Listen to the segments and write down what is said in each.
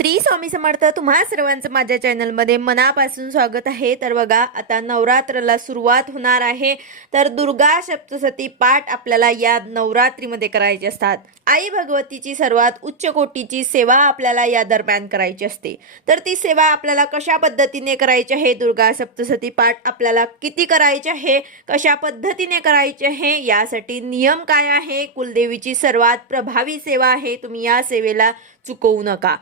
श्री स्वामी समर्थ तुम्हा सर्वांचं माझ्या चॅनलमध्ये मनापासून स्वागत आहे. तर बघा आता नवरात्रला सुरुवात होणार आहे. तर दुर्गा सप्तसती पाठ आपल्याला या नवरात्रीमध्ये करायचे असतात. आई भगवतीची सर्वात उच्च कोटीची सेवा आपल्याला या दरम्यान करायची असते. तर ती सेवा आपल्याला कशा पद्धतीने करायची आहे? दुर्गा सप्तसती पाठ आपल्याला किती करायचे आहे? कशा पद्धतीने करायचे आहे? यासाठी नियम काय आहे? कुलदेवीची सर्वात प्रभावी सेवा आहे. तुम्ही या सेवेला चुकवू नका.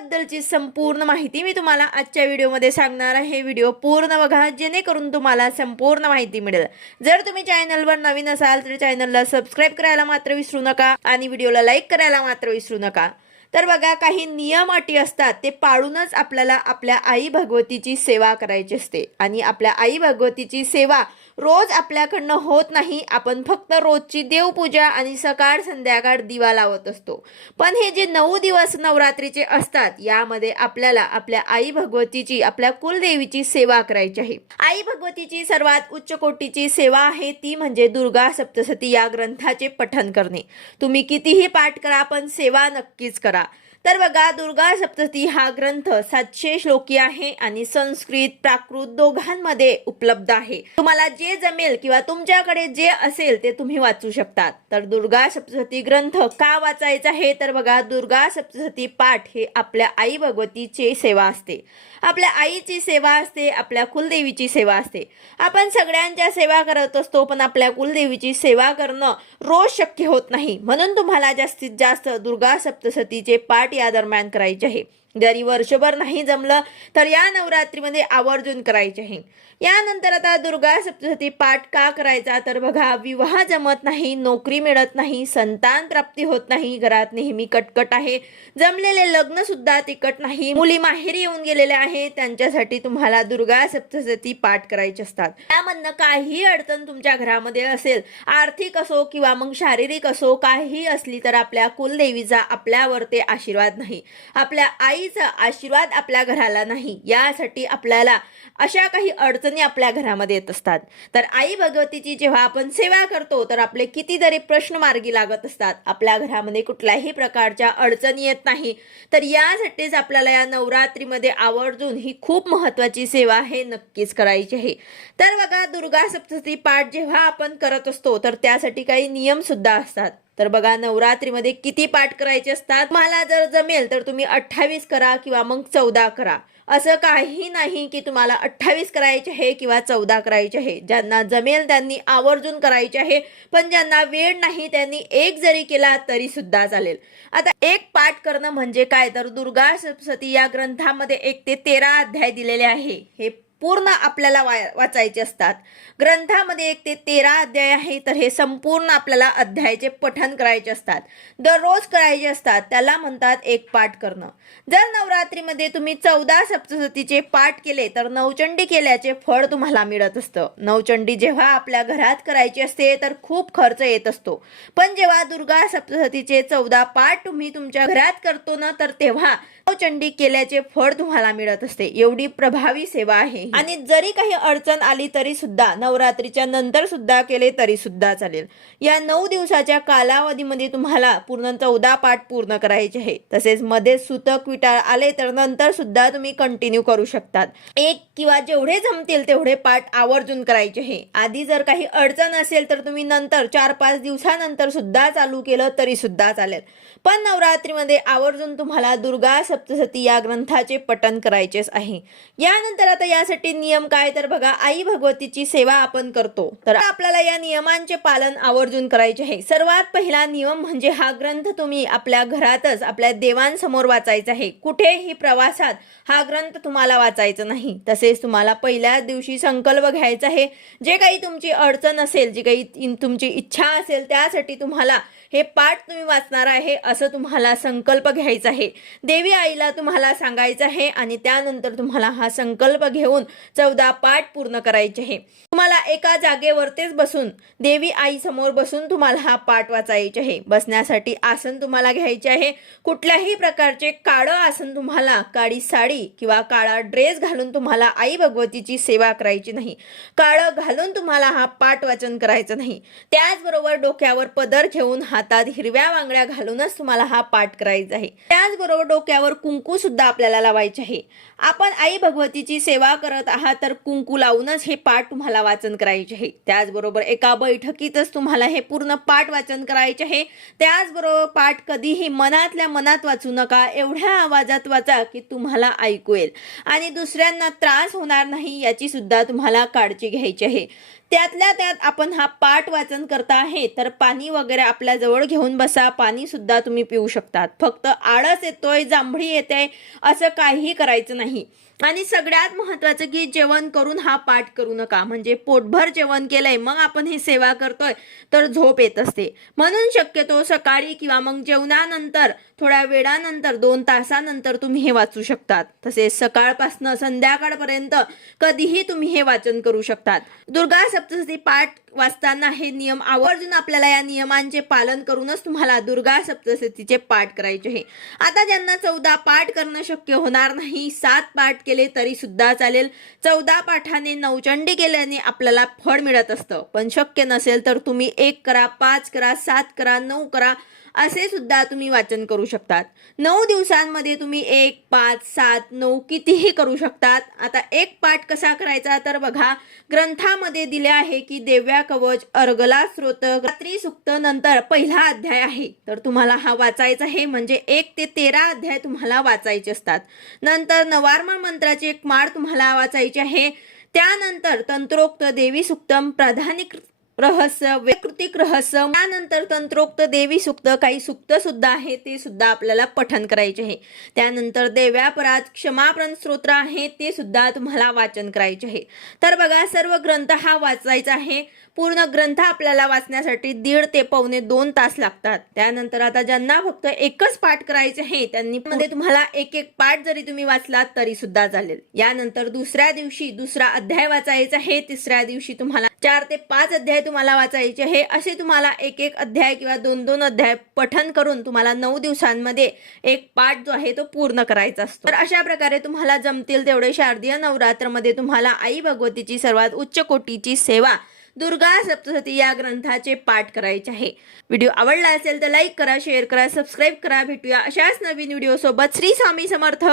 याबद्दलची संपूर्ण माहिती मी तुम्हाला आजच्या व्हिडिओमध्ये सांगणार आहे. व्हिडिओ पूर्ण बघा जेणेकरून तुम्हाला संपूर्ण माहिती मिळेल. जर तुम्ही चॅनलवर नवीन असाल तर चॅनलला सबस्क्राईब करायला मात्र विसरू नका आणि व्हिडिओला लाईक करायला मात्र विसरू नका. तर बघा काही नियम अटी असतात ते पाळूनच आपल्याला आपल्या आई भगवतीची सेवा करायची असते. आणि आपल्या आई भगवतीची सेवा रोज आपल्याकडनं होत नाही. आपण फक्त रोजची देवपूजा आणि सकाळ संध्याकाळ दिवा लावत असतो. पण हे जे नऊ दिवस नवरात्रीचे असतात यामध्ये आपल्याला आपल्या आई भगवतीची आपल्या कुलदेवीची सेवा करायची आहे. आई भगवतीची सर्वात उच्च कोटीची सेवा आहे ती म्हणजे दुर्गा सप्तसती या ग्रंथाचे पठन करणे. तुम्ही कितीही पाठ करा पण सेवा नक्कीच करा. तर बघा दुर्गा सप्तती हा ग्रंथ सातशे श्लोकी आहे आणि संस्कृत प्राकृत दोघांमध्ये उपलब्ध आहे. तुम्हाला जे जमेल किंवा तुमच्याकडे जे असेल ते तुम्ही वाचू शकतात. तर दुर्गा सप्तती ग्रंथ का वाचायचा आहे तर बघा दुर्गा सप्तती पाठ हे आपल्या आई भगवतीची सेवा असते. आपल्या आईची सेवा असते आपल्या कुलदेवीची सेवा असते. आपण सगळ्यांच्या सेवा करत असतो पण आपल्या कुलदेवीची सेवा करणं रोज शक्य होत नाही. म्हणून तुम्हाला जास्तीत जास्त दुर्गा सप्तसतीचे पाठ या दरम्यान करायचे आहे. जरी वर्षभर नाही जमलं तर या नवरात्रीमध्ये आवर्जून करायचे आहे. यानंतर आता दुर्गा सप्तशती पाठ का करायचा? तर बघा विवाह जमत नाही नोकरी मिळत नाही संतान प्राप्ती होत नाही घरात नेहमी कटकट आहे. जमलेले लग्न सुद्धा तिकट नाही. मुली माहेरी येऊन गेलेल्या आहेत त्यांच्यासाठी तुम्हाला दुर्गा सप्तशती पाठ करायचे असतात. त्यामधनं काही अडचण तुमच्या घरामध्ये असेल. आर्थिक असो किंवा मग शारीरिक असो काही असली तर आपल्या कुलदेवीचा आपल्यावर ते आशीर्वाद नाही. आपल्या आई काहीचा आशीर्वाद आपल्या घराला नाही. यासाठी आपल्याला अशा काही अडचणी आपल्या घरामध्ये येत असतात. तर आई भगवतीची जेव्हा आपण सेवा करतो तर आपले कितीतरी प्रश्न मार्गी लागत असतात. आपल्या घरामध्ये कुठल्याही प्रकारच्या अडचणी येत नाही. तर यासाठीच आपल्याला या नवरात्रीमध्ये आवर्जून ही खूप महत्वाची सेवा आहे नक्कीच करायची आहे. तर बघा दुर्गा सप्तती पाठ जेव्हा आपण करत असतो तर त्यासाठी काही नियम सुद्धा असतात. तर बघा नवरात्रीमध्ये किती पाठ करायचे असतात? मला जर जमेल तर तुम्ही अठ्ठावीस करा किंवा मग चौदा करा. असं काही नाही की तुम्हाला अठ्ठावीस करायचे आहे किंवा चौदा करायचे आहे. ज्यांना जमेल त्यांनी आवर्जून करायचे आहे पण ज्यांना वेळ नाही त्यांनी एक जरी केला तरी सुद्धा चालेल. आता एक पाठ करणं म्हणजे काय? तर दुर्गा सप्तशती या ग्रंथामध्ये एक ते तेरा अध्याय दिलेले आहे. हे पूर्ण आपल्याला वा वाचायचे असतात. ग्रंथामध्ये एक ते तेरा अध्याय आहे तर हे संपूर्ण आपल्याला अध्यायाचे पठन करायचे असतात. दररोज करायचे असतात त्याला म्हणतात एक पाठ करणं. जर नवरात्रीमध्ये तुम्ही चौदा सप्तशतीचे पाठ केले तर नवचंडी केल्याचे फळ तुम्हाला मिळत असतं. नवचंडी जेव्हा आपल्या घरात करायची असते तर खूप खर्च येत असतो. पण जेव्हा दुर्गा सप्तशतीचे चौदा पाठ तुम्ही तुमच्या घरात करतो ना तर तेव्हा नवचंडी केल्याचे फळ तुम्हाला मिळत असते. एवढी प्रभावी सेवा आहे आणि जरी काही अडचण आली तरी सुद्धा नवरात्रीच्या नंतर सुद्धा केले तरी सुद्धा चालेल. या नऊ दिवसाच्या कालावधीमध्ये तुम्हाला पूर्ण चौदा पाठ पूर्ण करायचे आहे. तसेच मध्ये सुतक विटाळ आले तर नंतर सुद्धा तुम्ही कंटिन्यू करू शकतात. एक किंवा जेवढे जमतील तेवढे पाठ आवर्जून करायचे आहे. आधी जर काही अडचण असेल तर तुम्ही नंतर चार पाच दिवसानंतर सुद्धा चालू केलं तरी सुद्धा चालेल. पण नवरात्रीमध्ये आवर्जून तुम्हाला दुर्गा सप्तशती या ग्रंथाचे पठन करायचेच आहे. यानंतर आता यासाठी नियम काय? तर बघा आई भगवतीची सेवा आपण करतो. तर आपल्याला या नियमांचे पालन आवर्जून करायचे आहे. सर्वात पहिला नियम म्हणजे हा ग्रंथ तुम्ही आपल्या घरातच आपल्या देवांसमोर वाचायचा आहे. कुठेही प्रवासात हा ग्रंथ तुम्हाला वाचायचा नाही. तसेच तुम्हाला पहिल्याच दिवशी संकल्प घ्यायचा आहे. जे काही तुमची अडचण असेल जी काही तुमची इच्छा असेल त्यासाठी तुम्हाला हे पाठ तुम्ही वाचणार आहे असं तुम्हाला संकल्प घ्यायचा आहे. देवी आईला तुम्हाला सांगायचं आहे आणि त्यानंतर तुम्हाला हा संकल्प घेऊन चौदा पाठ पूर्ण करायचे आहे. तुम्हाला एका जागेवरतीच बसून देवी आई समोर बसून तुम्हाला हा पाठ वाचायचे आहे. बसण्यासाठी आसन तुम्हाला घ्यायचे आहे. कुठल्याही प्रकारचे काळं आसन तुम्हाला काळी साडी किंवा काळा ड्रेस घालून तुम्हाला आई भगवतीची सेवा करायची नाही. काळं घालून तुम्हाला हा पाठ वाचन करायचं नाही. त्याचबरोबर डोक्यावर पदर घेऊन हा हातात हिरव्या वांगड्या घालूनच तुम्हाला हा पाठ करायचा आहे. त्याचबरोबर डोक्यावर कुंकू सुद्धा आपल्याला लावायचे आहे. आपण आई भगवतीची सेवा करत आहात तर कुंकू लावूनच हे पाठ तुम्हाला वाचन करायचे आहे. त्याचबरोबर एका बैठकीतच तुम्हाला हे पूर्ण पाठ वाचन करायचे आहे. त्याचबरोबर पाठ कधीही मनातल्या मनात वाचू नका एवढ्या आवाजात वाचा की तुम्हाला ऐकू येईल. आणि दुसऱ्यांना त्रास होणार नाही याची सुद्धा तुम्हाला काळजी घ्यायची आहे. त्यातल्या त्यात आपण हा पाठ वाचन करता आहे तर पाणी वगैरे आपल्या जवळ घेऊन बसा. पाणी सुद्धा तुम्ही पिऊ शकतात. फक्त आळस येतोय जांभळी येते असं काहीही करायचं नाही. आणि सगळ्यात महत्वाचं की जेवण करून हा पाठ करू नका. म्हणजे पोटभर जेवण केलंय मग आपण ही सेवा करतोय तर झोप येत असते. म्हणून शक्यतो सकाळी किंवा मग जेवणानंतर थोड्या वेळानंतर दोन तासानंतर तुम्ही हे वाचू शकतात. तसेच सकाळपासनं संध्याकाळपर्यंत कधीही तुम्ही हे वाचन करू शकतात. दुर्गा सप्तशती पाठ वाचताना हे नियम आवर्जून आपल्याला या नियमांचे पालन करूनच तुम्हाला दुर्गा सप्तशतीचे पाठ करायचे आहे. आता ज्यांना चौदा पाठ करणं शक्य होणार नाही सात पाठ केले तरी सुद्धा चालेल. चौदा पाठाने नवचंडी केल्याने आपल्याला फळ मिळत असतं. पण शक्य नसेल तर तुम्ही एक करा पाच करा सात करा नऊ करा असे सुद्धा तुम्ही वाचन करू शकतात. नऊ दिवसांमध्ये तुम्ही एक पाच सात नऊ कितीही करू शकतात. आता एक पाठ कसा करायचा तर बघा ग्रंथामध्ये दिले आहे की देव्या कवच अर्गला स्रोत रात्री सुक्त नंतर पहिला अध्याय आहे. तर तुम्हाला हा वाचायचा आहे म्हणजे एक ते तेरा अध्याय तुम्हाला वाचायचे असतात. नंतर नवार्मण मंत्राची एक माळ तुम्हाला वाचायची आहे. त्यानंतर तंत्रोक्त देवी सुक्तम प्राधानिक रहस्य वैकृतिक रहस्य. त्यानंतर तंत्रोक्त देवी सुक्त काही सुक्त सुद्धा आहे ते सुद्धा आपल्याला पठन करायचे आहे. त्यानंतर देव्यापरात क्षमापण स्तोत्र आहे ते सुद्धा तुम्हाला वाचन करायचे आहे. तर बघा सर्व ग्रंथ हा वाचायचा आहे. पूर्ण ग्रंथ आपल्याला वाचण्यासाठी दीड ते पावणे दोन तास लागतात. त्यानंतर आता ज्यांना फक्त एकच पाठ करायचे आहे त्यांनी मध्ये तुम्हाला एक एक पाठ जरी तुम्ही वाचलात तरी सुद्धा चालेल. यानंतर दुसऱ्या दिवशी दुसरा अध्याय वाचायचा आहे तिसऱ्या दिवशी तुम्हाला चार ते पाच अध्याय तुम्हाला वाचायचे हे असे तुम्हाला एक एक अध्याय किंवा दोन दोन अध्याय पठन करून तुम्हाला नऊ दिवसांमध्ये एक पाठ जो आहे तो पूर्ण करायचा असतो. तर अशा प्रकारे तुम्हाला जमतील तेवढे शारदीय नवरात्रमध्ये तुम्हाला आई भगवतीची सर्वात उच्च कोटीची सेवा दुर्गा सप्तशती या ग्रंथाचे पाठ करायचे आहे. व्हिडिओ आवडला असेल तर लाईक करा शेअर करा सबस्क्राईब करा भेटूया अशाच नवीन व्हिडिओ सोबत श्री स्वामी समर्थ!